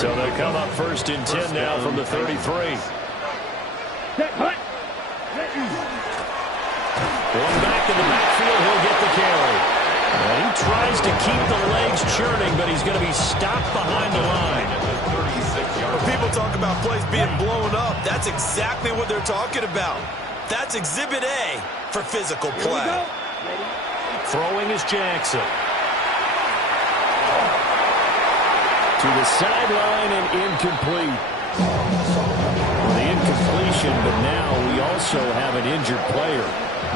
So they come up 1st and 10 now from the 33. back in the backfield. He'll get the carry. And he tries to keep the legs churning, but he's going to be stopped behind the line. When people talk about plays being blown up, that's exactly what they're talking about. That's Exhibit A for physical play. Throwing is Jackson. To the sideline and incomplete. Well, the incompletion, but now we also have an injured player.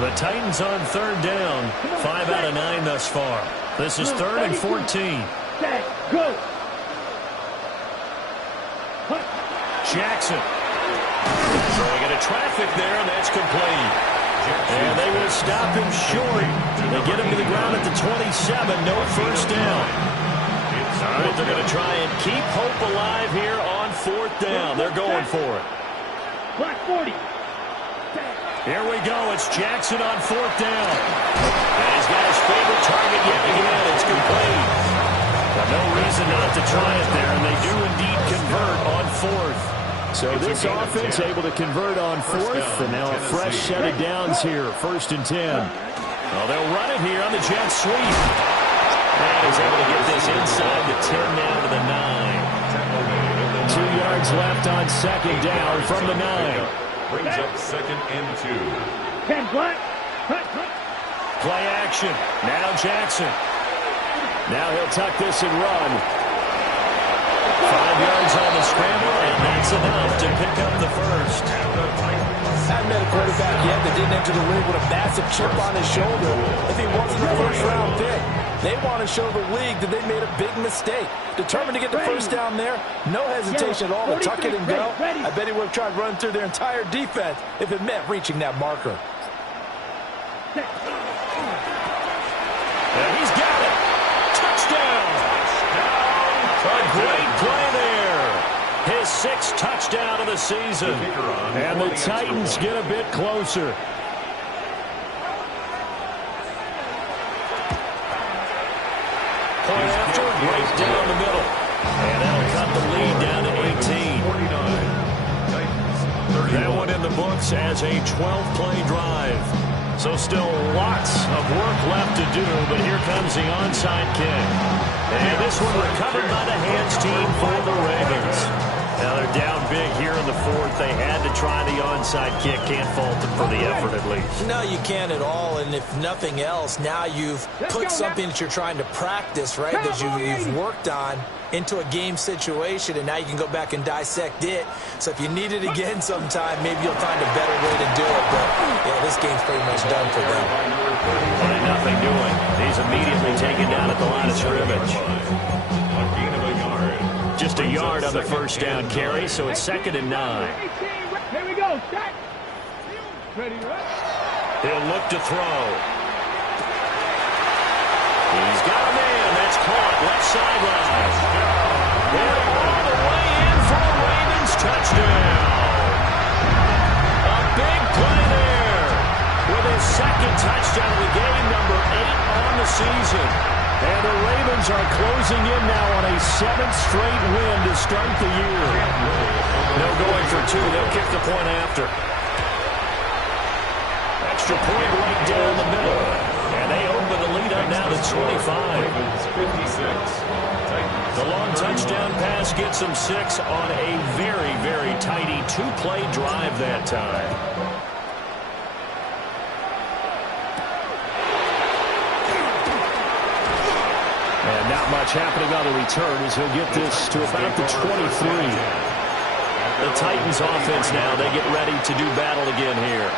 The Titans on third down. 5 out of 9 thus far. This is 3rd and 14. Go. Jackson. Throwing into traffic there, and that's complete. And they will stop him short. They get him to the ground at the 27. No first down. All right, they're going to try and keep hope alive here on 4th down. They're going for it. Black 40. Here we go. It's Jackson on 4th down. And he's got his favorite target yet again. It's complete. No reason not to try it there, and they do indeed convert on 4th. So this offense able to convert on 4th, and now a fresh set of downs here. 1st and 10. Well, they'll run it here on the jet sweep. And he's able to get this inside the 10 down to the 9. 2 yards left on 2nd down from the 9. Brings up 2nd and 2. 10 black. Play action. Now Jackson. Now he'll tuck this and run. 5 yards on the scramble, and that's enough to pick up the first. Haven't met a quarterback yet that didn't enter the league with a massive chip on his shoulder if he wasn't a first-round pick. They want to show the league that they made a big mistake. Determined to get the first down there, no hesitation at all to tuck it and go. I bet he would have tried running through their entire defense if it meant reaching that marker. And he's got it. Touchdown. A great play there. His 6th touchdown of the season. And the Titans get a bit closer. Point after, right down the middle. And that'll cut the lead down to 18. That one in the books as a 12-play drive. So still lots of work left to do, but here comes the onside kick. And this one recovered by the hands team for the Ravens. Now they're down big here in the 4th. They had to try the onside kick. Can't fault them for the effort at least. No, you can't at all. And if nothing else, now you've put something that you're trying to practice, right, that you've worked on into a game situation, and now you can go back and dissect it. So if you need it again sometime, maybe you'll find a better way to do it. But, yeah, this game's pretty much done for them. And nothing doing. He's immediately taken down at the line of scrimmage. Just a yard on the first down carry, so it's 2nd and 9. Here we go. Set. Ready, right? He'll look to throw. He's got a man. That's caught. Left sideline. All the way in for a Ravens touchdown. A big play there with his 2nd touchdown of the game, number 8 on the season. And the Ravens are closing in now on a 7th straight win to start the year. No going for 2. They'll kick the point after. Extra point right down the middle. And they open the lead up now to 25. The long touchdown pass gets them 6 on a very, very tidy 2-play drive that time. And not much happening on the return as he'll get this to about the 23. The Titans offense now, they get ready to do battle again here.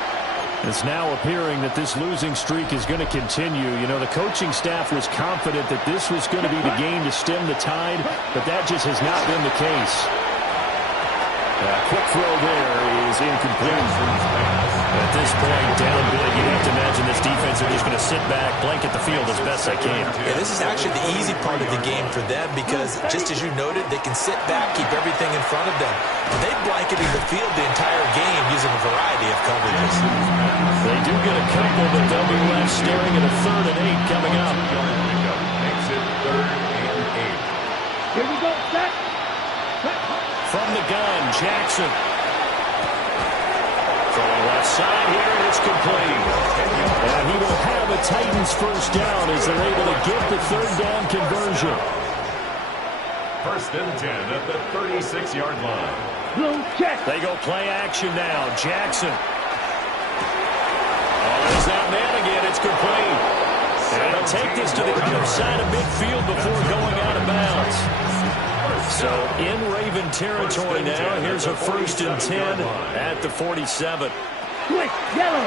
It's now appearing that this losing streak is going to continue. You know, the coaching staff was confident that this was going to be the game to stem the tide, but that just has not been the case. Quick throw there is incomplete. At this point, down big, you have to imagine this defense are just going to sit back, blanket the field as best they can. Yeah, this is actually the easy part of the game for them because, just as you noted, they can sit back, keep everything in front of them. They blanketed the field the entire game using a variety of coverages. They do get a couple, but they'll be left staring at a 3rd and 8 coming up. Makes it 3rd and 8. Here we go. Set. From the gun, Jackson. Throwing left left side here, and it's complete. And he will have a Titans first down as they're able to get the third down conversion. First and 10 at the 36-yard line. Blue check. They go play action now. Jackson. Oh, there's that man again. It's complete. And he'll take this to the other side of midfield before going out of bounds. So in Raven territory now. Here's a first and 10 at the 47. Quick, yellow.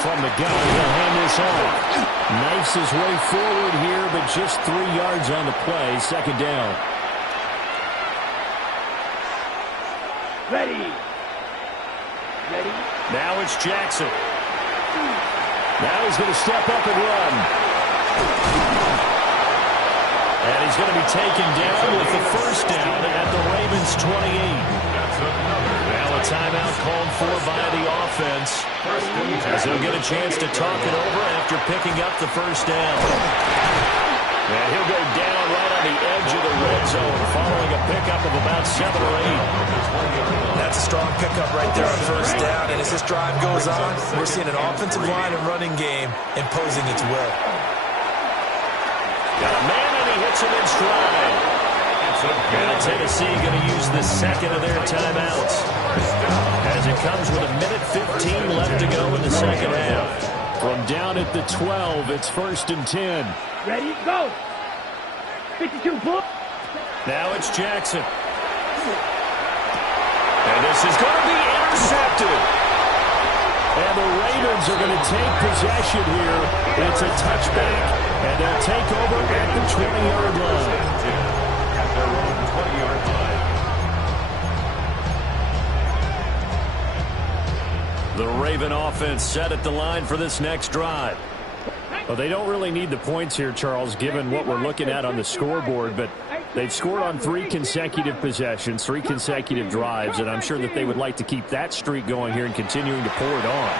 From the gun, he'll hand this off. Knifes his way forward here, but just 3 yards on the play. Second down. Ready. Ready. Now it's Jackson. Now he's going to step up and run. And he's going to be taken down with the first down at the Ravens 28. Now a timeout called for by the offense, as he'll get a chance to talk it over after picking up the first down. And he'll go down right on the edge of the red zone following a pickup of about 7 or 8. That's a strong pickup right there on first down. And as this drive goes on, we're seeing an offensive line and running game imposing its will. Got a man and he hits him in stride. And Tennessee going to use the second of their timeouts as it comes with 1:15 left to go in the second half. From down at the 12, it's first and 10. Ready, go. 52 foot. Now it's Jackson. And this is going to be intercepted. And the Ravens are going to take possession here. It's a touchback, and they'll take over at the 20-yard line. At their own 20-yard line. The Raven offense set at the line for this next drive. Well, they don't really need the points here, Charles, given what we're looking at on the scoreboard, but they've scored on 3 consecutive possessions, 3 consecutive drives, and I'm sure that they would like to keep that streak going here and continuing to pour it on.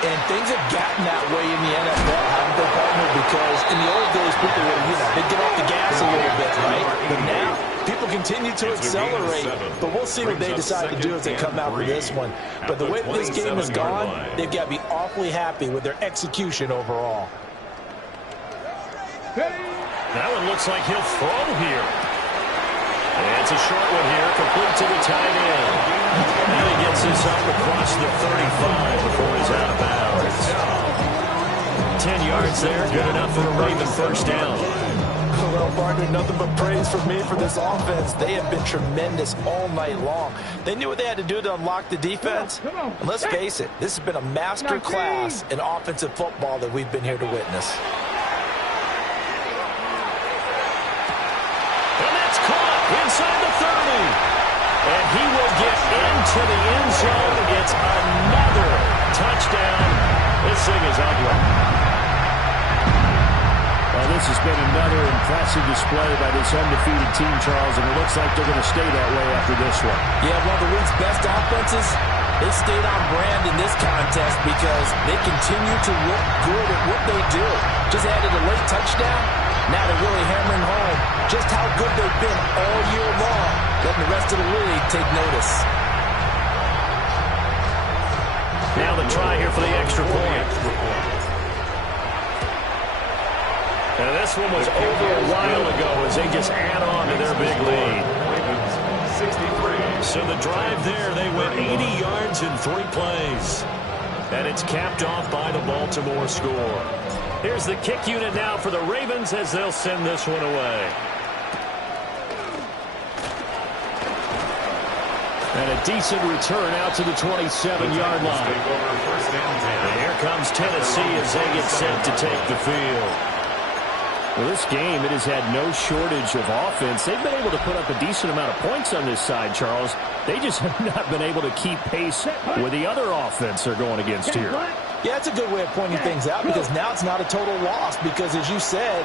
And things have gotten that way in the NFL, haven't they, partner? Because in the old days, people would, they'd get off the gas a little bit, right? But now, people continue to accelerate. But we'll see what they decide to do as they come out with this one. But the way this game has gone, they've got to be awfully happy with their execution overall. That one looks like he'll throw here. And it's a short one here, complete to the tight end. And he gets this up across the 35 before he's out of bounds. 10 yards there, good enough for a Raven first down. Well, partner, nothing but praise from me for this offense. They have been tremendous all night long. They knew what they had to do to unlock the defense. And let's face it, this has been a master class in offensive football that we've been here to witness. Inside the 30. And he will get into the end zone. It's another touchdown. This thing is ugly. Well, this has been another impressive display by this undefeated team, Charles, and it looks like they're going to stay that way after this one. Yeah, one of the league's best offenses, they stayed on brand in this contest because they continue to look good at what they do. Just added a late touchdown. Now they're really hammering home just how good they've been all year long, letting the rest of the league take notice. Now the try here for the extra point. And this one was over a while ago as they just add on to their big lead. 63. So the drive there, they went 80 yards in 3 plays. And it's capped off by the Baltimore score. Here's the kick unit now for the Ravens as they'll send this one away. And a decent return out to the 27-yard line. And here comes Tennessee as they get set to take the field. Well, this game, it has had no shortage of offense. They've been able to put up a decent amount of points on this side, Charles. They just have not been able to keep pace with the other offense they're going against here. Yeah, it's a good way of pointing things out because now it's not a total loss because, as you said,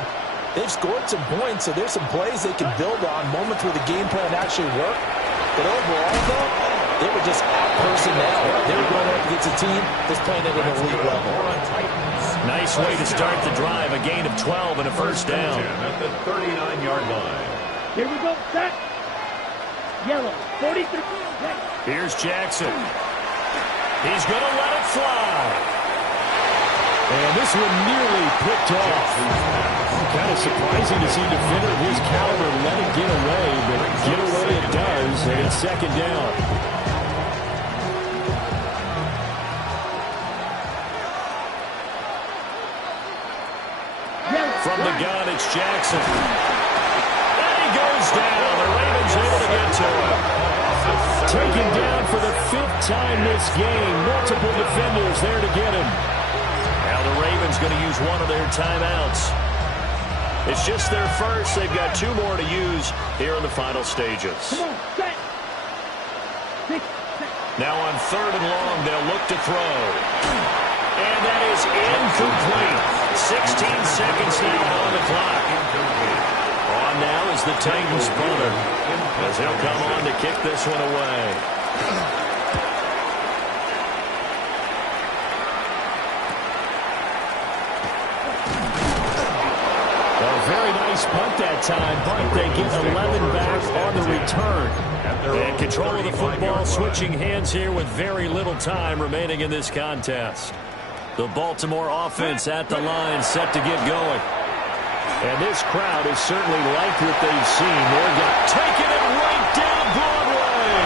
they've scored some points, so there's some plays they can build on, moments where the game plan actually worked. But overall, though, they were just out personnel. They were going up against a team that's playing at an elite level. Nice way to start the drive, a gain of 12 and a first down. At the 39-yard line. Here we go, set. Yellow, 43. Here's Jackson. He's going to let it fly. And this one nearly picked off. Kind of surprising to see a defender of his caliber let it get away, but get away it does, and it's second down. From the gun, it's Jackson. And he goes down. The Ravens able to get to him. Taken down for the 5th time this game. Multiple defenders there to get him. Now the Ravens going to use one of their timeouts. It's just their first. They've got 2 more to use here in the final stages. Now on 3rd and long, they'll look to throw. And that is incomplete. 16 seconds now on the clock. On now is the Titans punter, as he'll come on to kick this one away. A very nice punt that time, but they get 11 back on the return. And control of the football switching hands here with very little time remaining in this contest. The Baltimore offense at the line set to get going. And this crowd is certainly like what they've seen. They're taking it right down Broadway.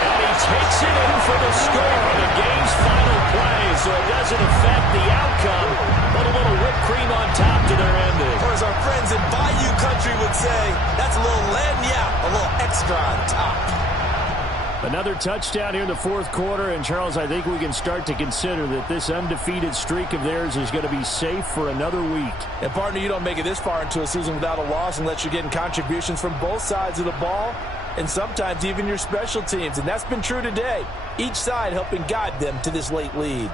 And he takes it in for the score on the game's final play, so it doesn't affect the outcome, but a little whipped cream on top to their ending. Or as our friends in Bayou Country would say, that's a little lagniappe, a little extra on top. Another touchdown here in the 4th quarter, and Charles, I think we can start to consider that this undefeated streak of theirs is going to be safe for another week. And partner, you don't make it this far into a season without a loss unless you're getting contributions from both sides of the ball and sometimes even your special teams, and that's been true today. Each side helping guide them to this late lead.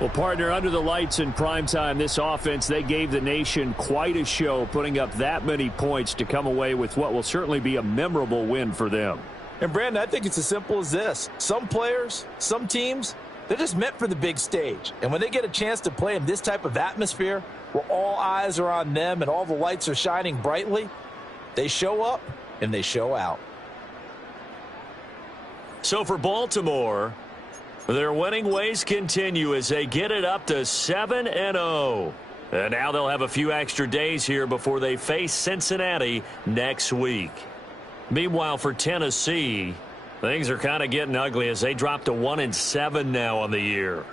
Well, partner, under the lights in primetime, this offense, they gave the nation quite a show, putting up that many points to come away with what will certainly be a memorable win for them. And, Brandon, I think it's as simple as this. Some players, some teams, they're just meant for the big stage. And when they get a chance to play in this type of atmosphere where all eyes are on them and all the lights are shining brightly, they show up and they show out. So for Baltimore, their winning ways continue as they get it up to 7-0. And now they'll have a few extra days here before they face Cincinnati next week. Meanwhile, for Tennessee, things are kind of getting ugly as they drop to 1-7 now on the year.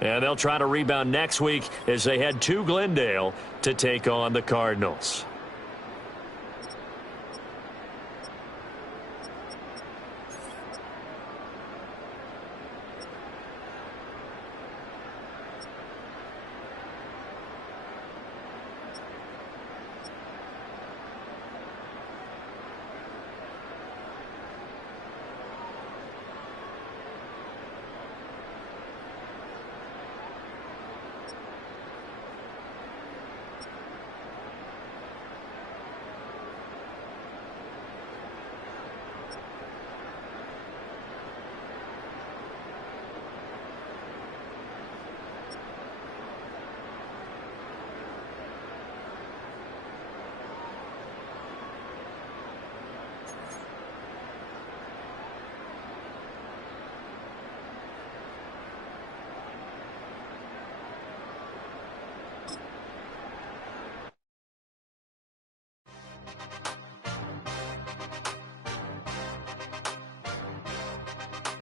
And they'll try to rebound next week as they head to Glendale to take on the Cardinals.